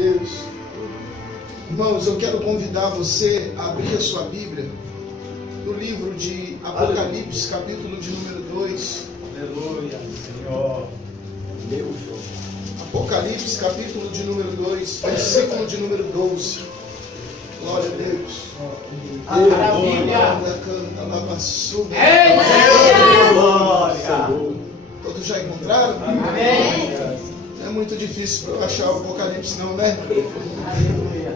Deus. Irmãos, eu quero convidar você a abrir a sua Bíblia no livro de Apocalipse, capítulo de número 2. Aleluia, Senhor. Deus. Apocalipse, capítulo de número 2, versículo de número 12. Glória a Deus. Aleluia. Todos já encontraram? Amém. É muito difícil para eu achar o Apocalipse, não, né?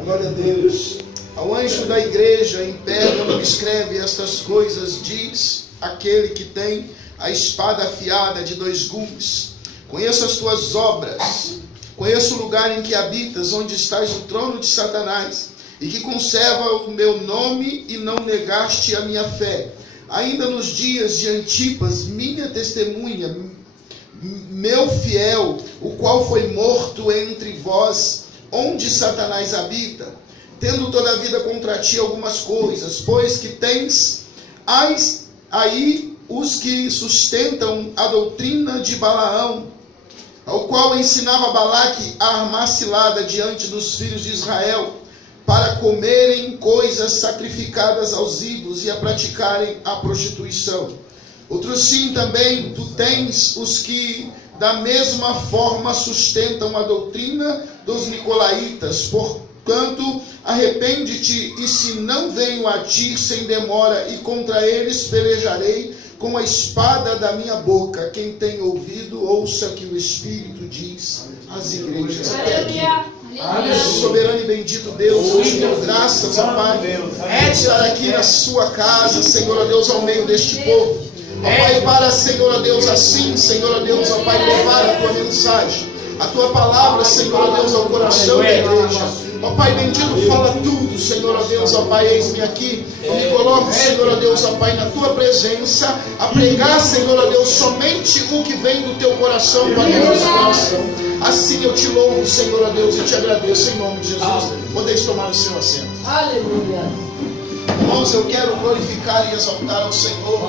Glória a Deus. Ao anjo da igreja em Pérgamo escreve estas coisas, diz aquele que tem a espada afiada de 2 gumes: conheço as tuas obras, conheço o lugar em que habitas, onde estás o trono de Satanás, e que conserva o meu nome e não negaste a minha fé. Ainda nos dias de Antipas, minha testemunha, meu fiel, o qual foi morto entre vós, onde Satanás habita, tendo toda a vida contra ti algumas coisas, pois que tens aí os que sustentam a doutrina de Balaão, ao qual ensinava Balaque a armar cilada diante dos filhos de Israel, para comerem coisas sacrificadas aos ídolos e a praticarem a prostituição. Outros sim também tu tens os que da mesma forma sustentam a doutrina dos nicolaítas. Portanto, arrepende-te, e se não venho a ti sem demora, e contra eles pelejarei com a espada da minha boca. Quem tem ouvido, ouça que o Espírito diz às igrejas. Até aqui. Soberano e bendito Deus, eu te dou graças, ó Pai, de estar aqui na sua casa, Senhor, ó Deus, ao meio deste povo. Ó Pai, para, Senhor, ó Deus, assim, Senhor, ó Deus, ó Pai, levar a tua mensagem, a tua palavra, Senhor, ó Deus, ao coração da igreja. Ó Pai bendito, fala tudo, Senhor, ó Deus, ó Pai, eis-me aqui. Eu me coloco, Senhor, ó Deus, ó Pai, na tua presença, a pregar, Senhor, ó Deus, somente o que vem do teu coração para o nosso coração. Assim eu te louvo, Senhor, ó Deus, e te agradeço em nome de Jesus. Podeis tomar o seu assento. Aleluia. Irmãos, eu quero glorificar e exaltar ao Senhor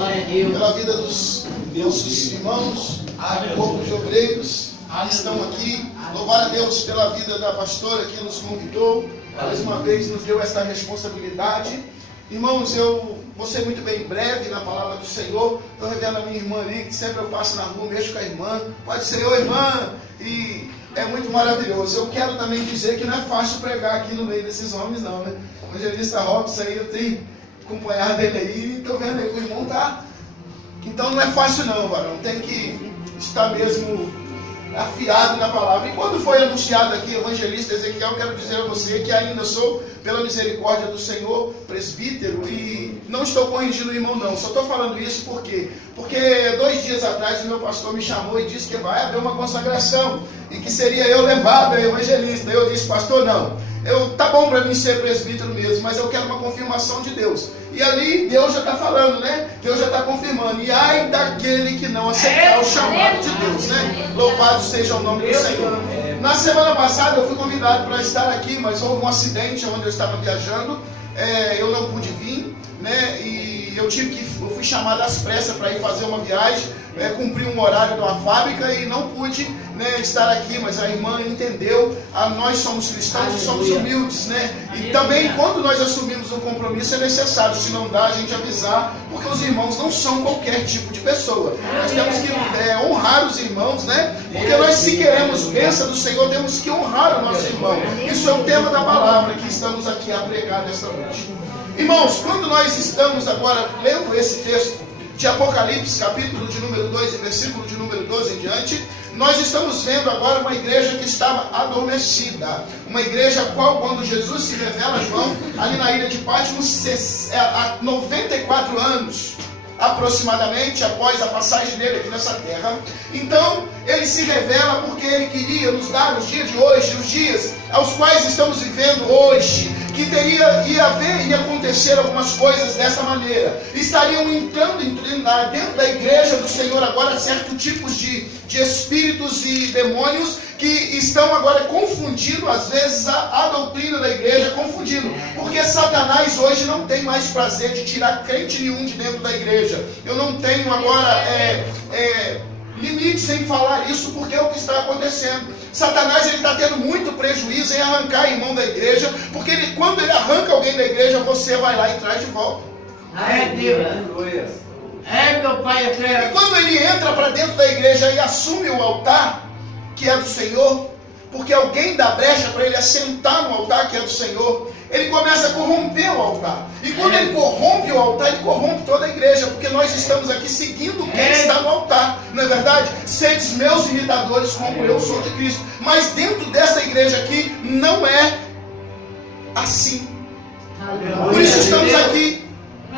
pela vida dos nossos irmãos, do corpo de obreiros que estão aqui. Louvar a Deus pela vida da pastora que nos convidou, mais uma vez nos deu esta responsabilidade. Irmãos, eu vou ser muito bem breve na palavra do Senhor. Estou revendo a minha irmã ali, que sempre eu passo na rua, mexo com a irmã. Pode ser eu, irmã, e é muito maravilhoso. Eu quero também dizer que não é fácil pregar aqui no meio desses homens, não, né? O evangelista Robson aí, eu tenho acompanhado ele aí, e estou vendo aí que o irmão tá. Então não é fácil não, varão. Tem que estar mesmo afiado na palavra. E quando foi anunciado aqui evangelista Ezequiel, quero dizer a você que ainda sou, pela misericórdia do Senhor, presbítero, e não estou corrigindo o irmão não, só estou falando isso por quê? Porque 2 dias atrás o meu pastor me chamou e disse que vai haver uma consagração e que seria eu levado a evangelista. Eu disse: pastor, não, tá bom para mim ser presbítero mesmo, mas eu quero uma confirmação de Deus. E ali Deus já está falando, né? Deus já está confirmando. E ai daquele que não aceitar o chamado de Deus, né? Louvado seja o nome do Senhor. Na semana passada eu fui convidado para estar aqui, mas houve um acidente onde eu estava viajando. Eu não pude vir, né? E eu fui chamado às pressas para ir fazer uma viagem, cumprir um horário de uma fábrica e não pude, né, estar aqui, mas a irmã entendeu. Nós somos cristãos e somos humildes, né? E também quando nós assumimos um compromisso é necessário, se não dá, a gente avisar, porque os irmãos não são qualquer tipo de pessoa. Nós temos que honrar os irmãos, né? Porque nós, se queremos bênção do Senhor, temos que honrar o nosso irmão. Isso é o tema da palavra que estamos aqui a pregar nesta noite. Irmãos, quando nós estamos agora lendo esse texto de Apocalipse, capítulo de número 2 e versículo de número 12 em diante, nós estamos vendo agora uma igreja que estava adormecida. Uma igreja a qual, quando Jesus se revela a João, ali na ilha de Patmos, há 94 anos aproximadamente após a passagem dele aqui nessa terra. Então ele se revela porque ele queria nos dar os dias de hoje, os dias aos quais estamos vivendo hoje, que ia acontecer algumas coisas dessa maneira. Estariam entrando dentro da igreja do Senhor agora certos tipos de espíritos e demônios que estão agora confundindo, às vezes, a doutrina da igreja, confundindo. Porque Satanás hoje não tem mais prazer de tirar crente nenhum de dentro da igreja. Eu não tenho agora limites em falar isso, porque é o que está acontecendo. Satanás está tendo muito prejuízo em arrancar irmão da igreja, porque quando ele arranca alguém da igreja, você vai lá e traz de volta. É Deus. É meu Pai eterno. E quando ele entra para dentro da igreja e assume o altar, que é do Senhor, porque alguém dá brecha para ele assentar no altar que é do Senhor, ele começa a corromper o altar. E quando ele corrompe o altar, ele corrompe toda a igreja, porque nós estamos aqui seguindo quem está no altar. Não é verdade? Sedes meus imitadores como eu sou de Cristo. Mas dentro dessa igreja aqui não é assim. Por isso estamos aqui.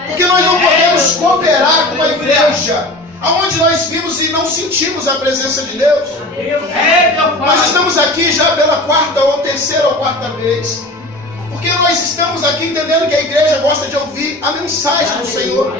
Porque nós não podemos cooperar com a igreja aonde nós vimos e não sentimos a presença de Deus. Nós estamos aqui já pela quarta ou terceira ou quarta vez, porque nós estamos aqui entendendo que a igreja gosta de ouvir a mensagem do Senhor,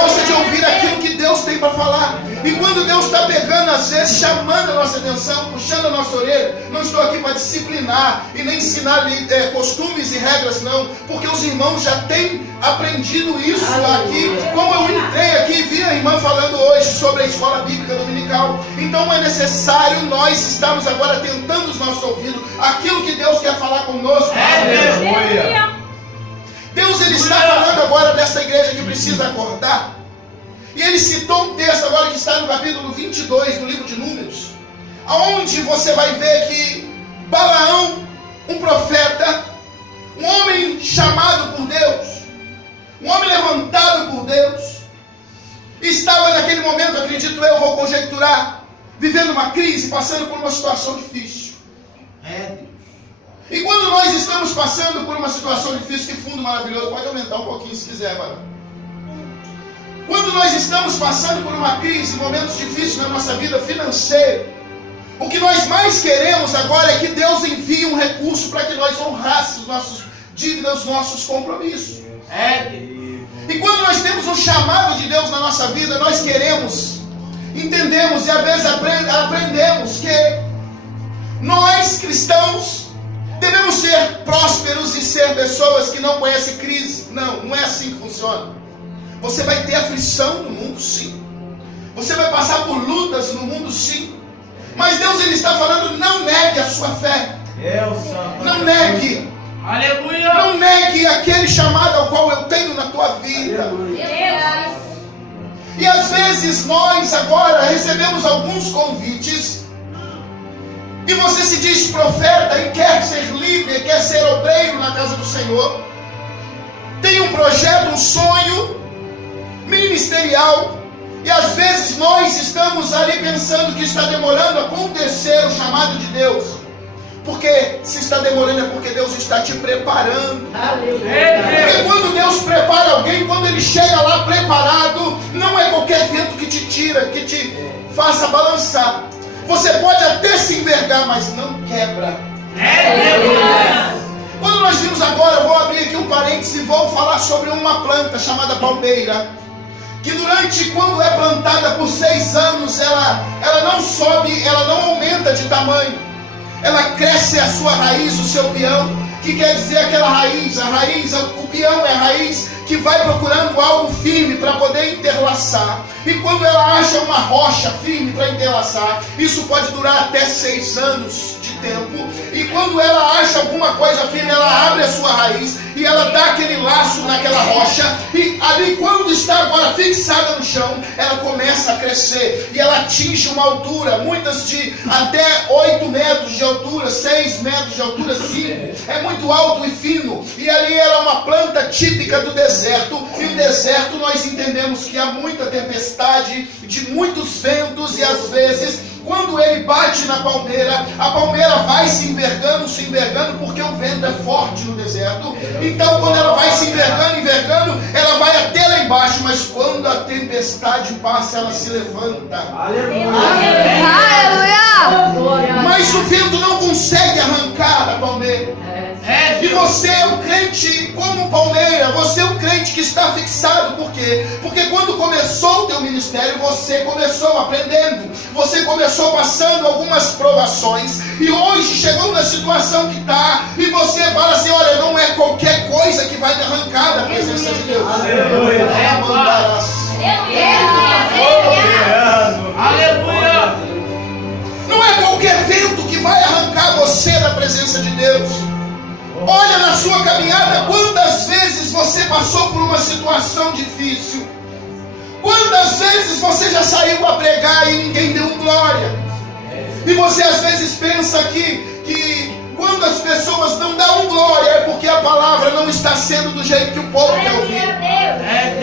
gosta de ouvir aquilo que Deus tem para falar. E quando Deus está pegando, às vezes, chamando a nossa atenção, puxando a nossa orelha, não estou aqui para disciplinar e nem ensinar costumes e regras, não, porque os irmãos já têm aprendido isso aqui. Como eu entrei aqui e vi a irmã falando hoje sobre a escola bíblica dominical, então é necessário nós estarmos agora tentando os nossos ouvidos aquilo que Deus quer falar conosco. Deus ele está falando agora dessa igreja que precisa acordar. E ele citou um texto agora que está no capítulo 22 do livro de Números, aonde você vai ver que Balaão, um profeta, um homem chamado por Deus, um homem levantado por Deus, estava naquele momento, acredito eu, vou conjecturar, vivendo uma crise, passando por uma situação difícil. E quando nós estamos passando por uma situação difícil, que fundo maravilhoso, pode aumentar um pouquinho se quiser, Barão. Quando nós estamos passando por uma crise, momentos difíceis na nossa vida financeira, o que nós mais queremos agora é que Deus envie um recurso para que nós honrássemos nossas dívidas, os nossos compromissos. E quando nós temos um chamado de Deus na nossa vida, nós queremos, entendemos e às vezes aprendemos que nós cristãos devemos ser prósperos e ser pessoas que não conhecem crise. Não é assim que funciona. Você vai ter aflição no mundo, sim. Você vai passar por lutas no mundo, sim. Mas Deus ele está falando, não negue a sua fé. Não negue. Aleluia. Não negue aquele chamado ao qual eu tenho na tua vida. E às vezes nós agora recebemos alguns convites. E você se diz profeta e quer ser líder, quer ser obreiro na casa do Senhor. Tem um projeto, um sonho ministerial, e às vezes nós estamos ali pensando que está demorando a acontecer o chamado de Deus, porque se está demorando é porque Deus está te preparando. Porque quando Deus prepara alguém, quando ele chega lá preparado, não é qualquer vento que te tira, que te faça balançar. Você pode até se envergar, mas não quebra. Quando nós vimos agora, eu vou abrir aqui um parênteses e vou falar sobre uma planta chamada palmeira, que quando é plantada por 6 anos, ela não sobe, ela não aumenta de tamanho. Ela cresce a sua raiz, o seu pião, que quer dizer aquela raiz, o pião é a raiz que vai procurando algo firme para poder interlaçar. E quando ela acha uma rocha firme para interlaçar, isso pode durar até 6 anos de tempo. E quando ela acha alguma coisa firme, ela abre a sua raiz e ela dá aquele laço naquela rocha, e ali quando está agora fixada no chão, ela começa a crescer, e ela atinge uma altura, muitas de até 8 metros de altura, 6 metros de altura, 5, é muito alto e fino, e ali era uma planta típica do deserto. E o deserto nós entendemos que há muita tempestade, de muitos ventos, e às vezes quando ele bate na palmeira, a palmeira vai se envergando, porque o vento é forte no deserto. Então quando ela vai se envergando, ela vai até lá embaixo, mas quando a tempestade passa, ela se levanta. Aleluia! Mas o vento não consegue arrancar a palmeira. E você é um crente como palmeira, você é um crente que está fixado. Por quê? Porque quando começou o teu ministério, você começou aprendendo, você começou passando algumas provações, e hoje chegou na situação que está, e você fala assim, olha, não é qualquer coisa que vai me arrancar da presença de Deus. Aleluia! Aleluia. presença de Deus. Olha na sua caminhada quantas vezes você passou por uma situação difícil. Quantas vezes você já saiu a pregar e ninguém deu glória. E você às vezes pensa que quando as pessoas não dão glória é porque a palavra não está sendo do jeito que o povo quer ouvir.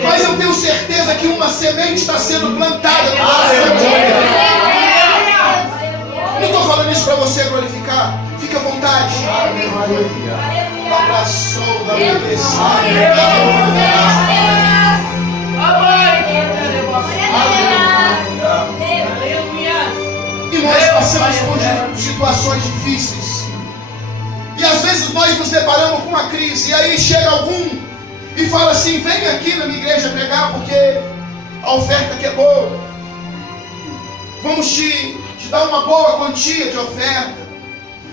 Mas eu tenho certeza que uma semente está sendo plantada no coração de alguém. Não estou falando isso para você glorificar. Fica à vontade. Abraçou da E nós passamos por situações difíceis. E às vezes nós nos deparamos com uma crise. E aí chega algum e fala assim: vem aqui na minha igreja pregar porque a oferta aqui é boa. Vamos te dar uma boa quantia de oferta.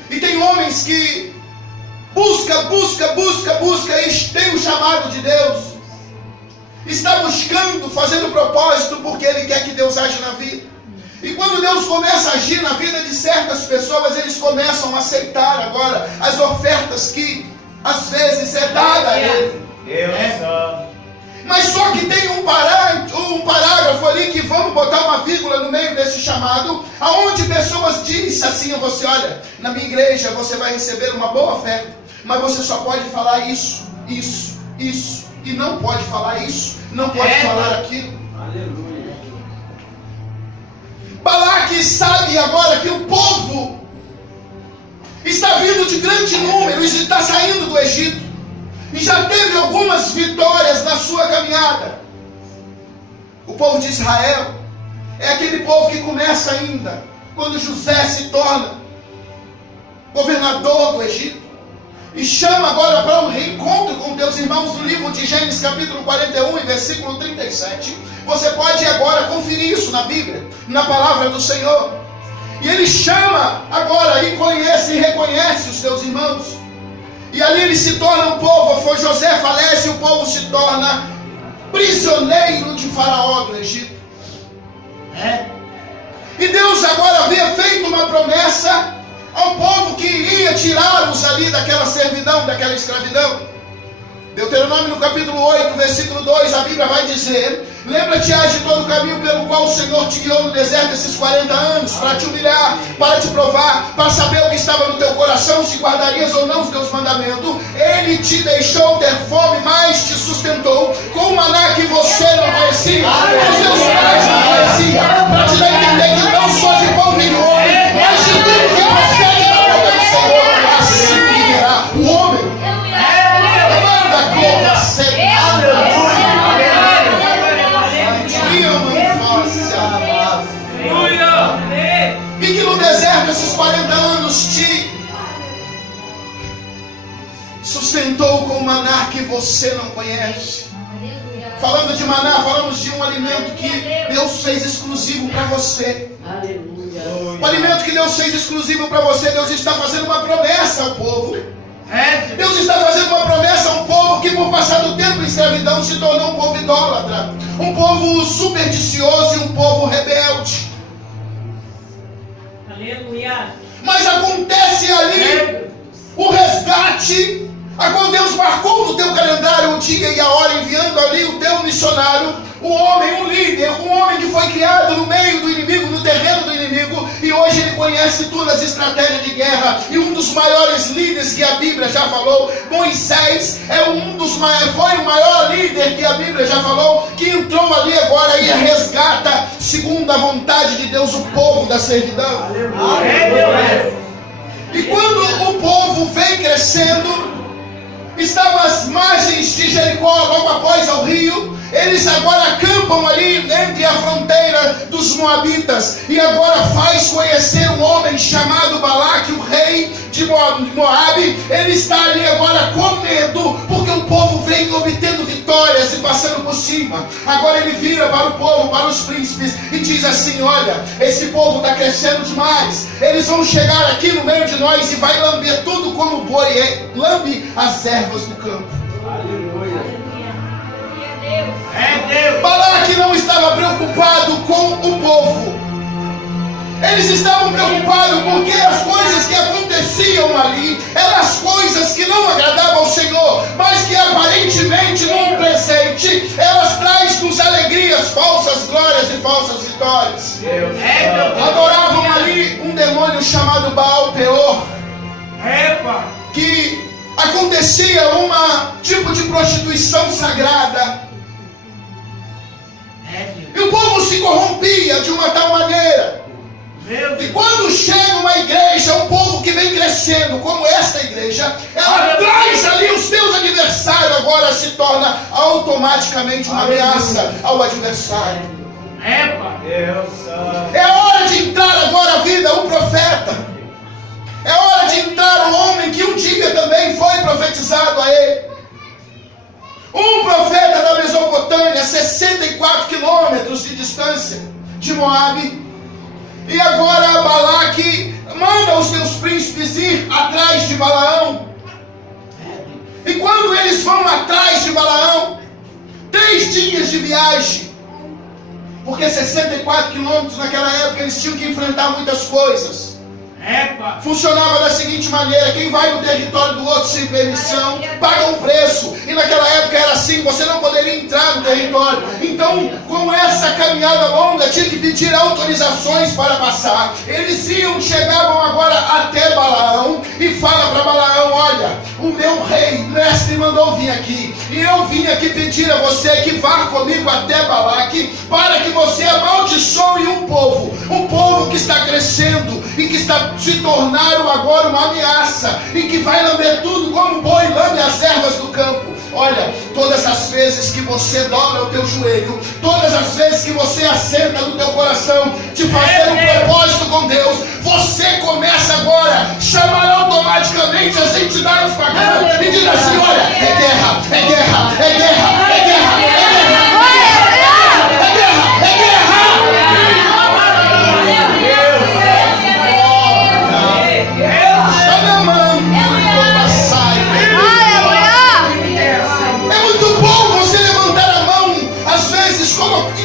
E tem homens que busca e tem o chamado de Deus. Está buscando, fazendo propósito porque ele quer que Deus age na vida. E quando Deus começa a agir na vida de certas pessoas, eles começam a aceitar agora as ofertas que às vezes é dada a ele. Mas só que tem um parágrafo ali que vamos botar uma vírgula no meio desse chamado, aonde pessoas dizem assim a você: olha, na minha igreja você vai receber uma boa oferta, mas você só pode falar isso, e não pode falar isso, não pode falar aquilo. Aleluia. Balaque sabe agora que o povo está vindo de grande número e está saindo do Egito. E já teve algumas vitórias na sua caminhada. O povo de Israel é aquele povo que começa ainda quando José se torna governador do Egito. E chama agora para um reencontro com Deus. Irmãos, no livro de Gênesis capítulo 41 e versículo 37. Você pode agora conferir isso na Bíblia, na palavra do Senhor. E ele chama agora e conhece e reconhece os seus irmãos. E ali ele se torna um povo. José falece e o povo se torna prisioneiro de Faraó do Egito. E Deus agora havia feito uma promessa ao povo que iria tirá-los ali daquela servidão, daquela escravidão. Deuteronômio no capítulo 8, versículo 2, a Bíblia vai dizer: lembra-te de todo o caminho pelo qual o Senhor te guiou no deserto esses 40 anos, para te humilhar, para te provar, para saber o que estava no teu coração, se guardarias ou não os teus mandamentos. Ele te deixou ter fome, mas te sustentou com o maná que você não conhecia, os teus pais não conheciam, para te dar a entender que não só de pão vive o homem, mas de tudo que procede da boca do Senhor, assim viverá o homem. E que no deserto esses 40 anos te sustentou com o maná que você não conhece. Falando de maná, falamos de um alimento que Deus fez exclusivo para você. O alimento que Deus fez exclusivo para você. Deus está fazendo uma promessa ao povo. Deus está fazendo uma promessa a um povo que por passar do tempo em escravidão se tornou um povo idólatra, um povo supersticioso e um povo rebelde. Aleluia. Mas acontece ali o resgate, a qual Deus marcou no teu calendário o dia e a hora, enviando ali o teu missionário, um homem, um líder, um homem que foi criado no meio do inimigo, no terreno do inimigo, e hoje ele conhece todas as estratégias de guerra, e um dos maiores líderes que a Bíblia já falou, Moisés, foi o maior líder que a Bíblia já falou, que entrou ali agora e resgata, segundo a vontade de Deus, o povo da servidão. E quando o povo vem crescendo, estava às margens de Jericó, logo após ao rio. Eles agora acampam ali entre a fronteira dos Moabitas. E agora faz conhecer um homem chamado Balaque, o rei de Moabe. Ele está ali agora com medo, porque o povo vem obtendo vitórias e passando por cima. Agora ele vira para o povo, para os príncipes, e diz assim: olha, esse povo está crescendo demais. Eles vão chegar aqui no meio de nós e vai lamber tudo como boi lambe as ervas do campo. Aleluia. Balaque não estava preocupado com o povo. Eles estavam preocupados porque as coisas que aconteciam tinham ali eram as coisas que não agradavam ao Senhor, mas que aparentemente num presente elas trazem-nos alegrias, falsas glórias e falsas vitórias. Adoravam ali um demônio chamado Baal Peor, que acontecia tipo de prostituição sagrada. E o povo se corrompia de uma tal maneira. E quando chega uma igreja, um povo que vem crescendo, como esta igreja, ela traz ali os seus adversários, agora se torna automaticamente uma ameaça ao adversário. É hora de entrar agora a vida um profeta. É hora de entrar um homem que um dia também foi profetizado a ele. Um profeta da Mesopotâmia, 64 quilômetros de distância de Moabe. E agora Balaque manda os seus príncipes ir atrás de Balaão. E quando eles vão atrás de Balaão, 3 dias de viagem, porque 64 quilômetros naquela época eles tinham que enfrentar muitas coisas. Funcionava da seguinte maneira: quem vai no território do outro sem permissão paga um preço. E naquela época era assim, você não poderia entrar no território. Então, com essa caminhada longa, tinha que pedir autorizações para passar. Eles chegavam agora até Balaão e fala para Balaão: olha, o meu rei, mestre, mandou vir aqui, e eu vim aqui pedir a você que vá comigo até Balaque, para que você amaldiçoe um povo que está crescendo e que está se tornaram agora uma ameaça, e que vai lamber tudo como boi lambe as ervas do campo. Olha, todas as vezes que você dobra o teu joelho, todas as vezes que você assenta no teu coração de fazer um propósito com Deus, você começa agora a chamar automaticamente as entidades paganas e diz assim: olha, é guerra, é guerra, é guerra, é guerra, é guerra.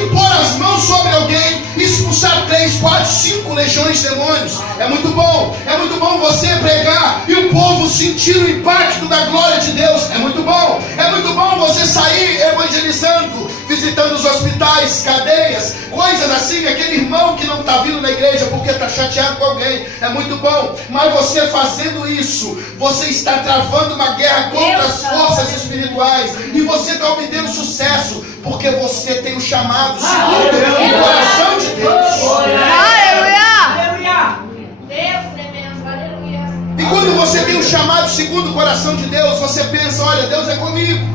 Impor as mãos sobre alguém, expulsar 3, 4, 5 legiões de demônios. É muito bom você pregar e o povo sentir o impacto da glória de Deus. É muito bom você sair evangelizando, visitando os hospitais, cadeias, coisas assim. Aquele irmão que não está vindo na igreja porque está chateado com alguém, é muito bom. Mas você fazendo isso, você está travando uma guerra contra as forças espirituais, e você está obtendo sucesso, porque você tem o chamado segundo o coração de Deus. Aleluia! E quando você tem o chamado segundo o coração de Deus, você pensa: olha, Deus é comigo.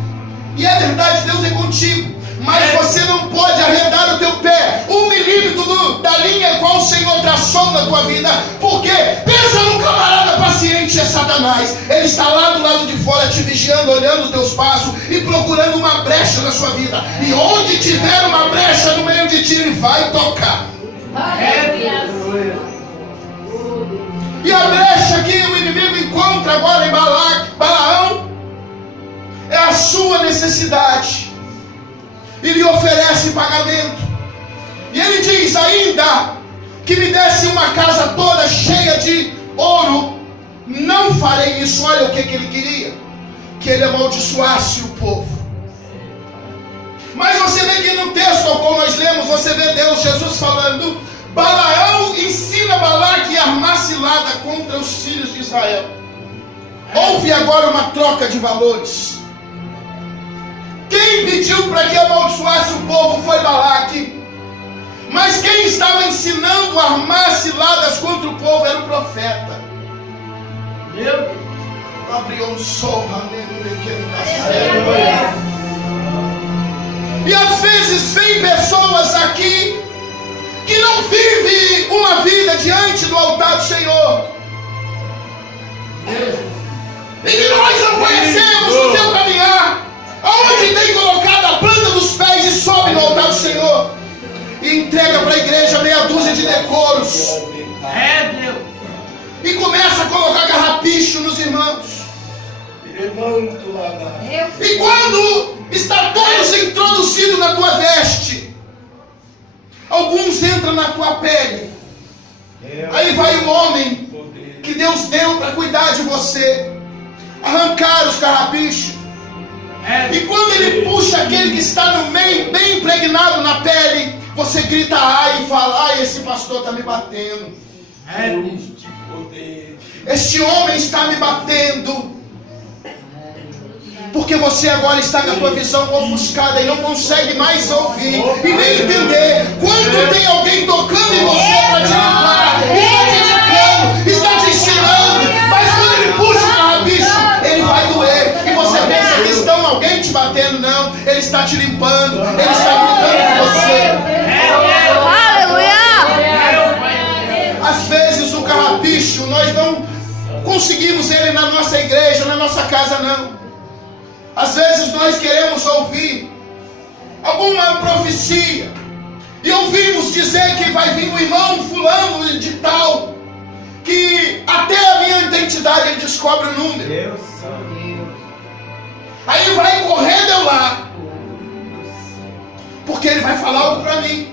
E é verdade, Deus é contigo. Mas você não pode arredar o teu pé 1 milímetro da linha qual o Senhor traçou na tua vida. Porque pensa num camarada paciente, é Satanás. Ele está lá do lado de fora te vigiando, olhando os teus passos e procurando uma brecha na sua vida. E onde tiver uma brecha no meio de ti, ele vai tocar. E a brecha que o inimigo encontra agora em Balaão é a sua necessidade. E lhe oferece pagamento. E ele diz: ainda que me desse uma casa toda cheia de ouro, não farei isso. Olha o que ele queria: que ele amaldiçoasse o povo. Mas você vê que no texto ao qual nós lemos, você vê Jesus falando: Balaão ensina Balaque a armar cilada contra os filhos de Israel. Houve agora uma troca de valores. Quem pediu para que amaldiçoasse o povo foi Balaque. Mas quem estava ensinando a armar ciladas contra o povo era o profeta. E às vezes vem pessoas aqui que não vivem uma vida diante do altar do Senhor. E que nós não conhecemos o seu caminhar. Aonde tem colocado a planta dos pés e sobe no altar do Senhor e entrega para a igreja meia dúzia de decoros. E começa a colocar carrapicho nos irmãos. E quando está todos introduzidos na tua veste, alguns entram na tua pele. Aí vai o homem que Deus deu para cuidar de você. arrancar os carrapichos. E quando ele puxa aquele que está no meio, bem impregnado na pele, você grita ai e fala, ai, esse pastor está me batendo. Este homem está me batendo. Porque você agora está com a tua visão ofuscada e não consegue mais ouvir e nem entender. Quando tem alguém tocando em você para te limpar, está te indicando, está te ensinando, mas quando ele puxa o carrapicho, ele vai doer. E você pensa que estão alguém te batendo, não. Ele está te limpando, ele está cuidando de você. Aleluia! Às vezes o carrapicho, nós não conseguimos ele na nossa igreja, na nossa casa, não. Às vezes nós queremos ouvir alguma profecia e ouvimos dizer que vai vir um irmão fulano de tal, que até a minha identidade ele descobre o número. Aí vai correndo eu lá, porque ele vai falar algo para mim.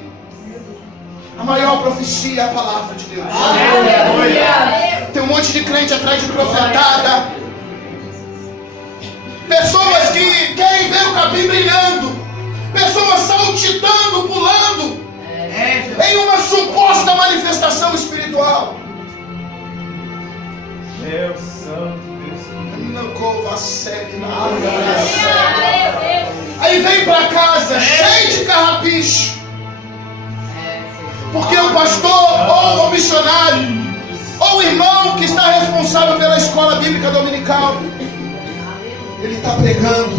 A maior profecia é a palavra de Deus. Tem um monte de crente atrás de profetada. Pessoas que querem ver o capim brilhando. Pessoas saltitando, pulando em uma suposta manifestação espiritual. Deus santo, Deus santo. Aí vem para casa cheio de carrapicho. Porque o pastor ou o missionário ou o irmão que está responsável pela escola bíblica dominical, ele está pregando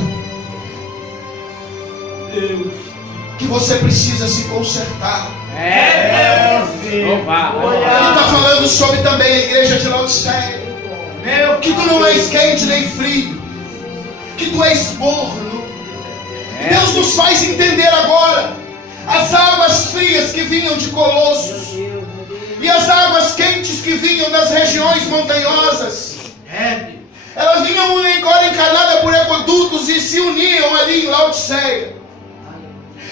que você precisa se consertar. Ele está falando sobre também a igreja de Laodiceia, que tu não és quente nem frio, que tu és morno. Deus nos faz entender agora as águas frias que vinham de Colossos e as águas quentes que vinham das regiões montanhosas. Elas vinham agora encarnadas por aquedutos e se uniam ali em Laodiceia.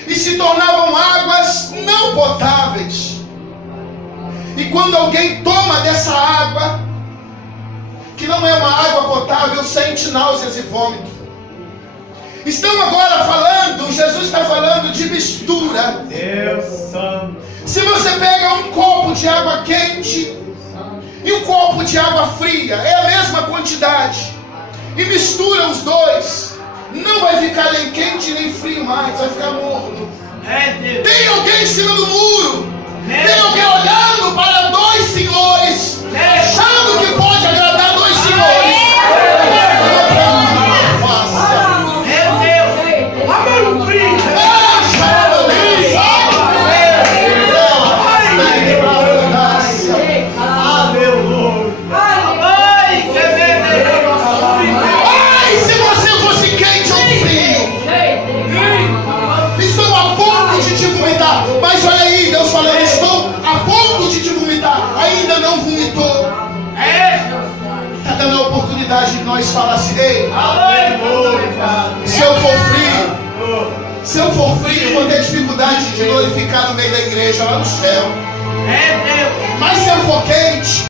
E se tornavam águas não potáveis. E quando alguém toma dessa água, que não é uma água potável, sente náuseas e vômito. Estão agora falando, Jesus está falando de mistura. Deus santo. Se você pega um copo de água quente e um copo de água fria, é a mesma quantidade, e mistura os dois, não vai ficar nem quente nem frio mais, vai ficar morno. Tem alguém em cima do muro, tem alguém olhando para dois senhores, achando que pode agradar dois senhores. Mas olha aí, Deus falando, estou a ponto de te vomitar. Ainda não vomitou. Está dando a oportunidade de nós falar assim, ei, se eu for frio, eu vou ter dificuldade de glorificar no meio da igreja, lá no céu. Mas se eu for quente,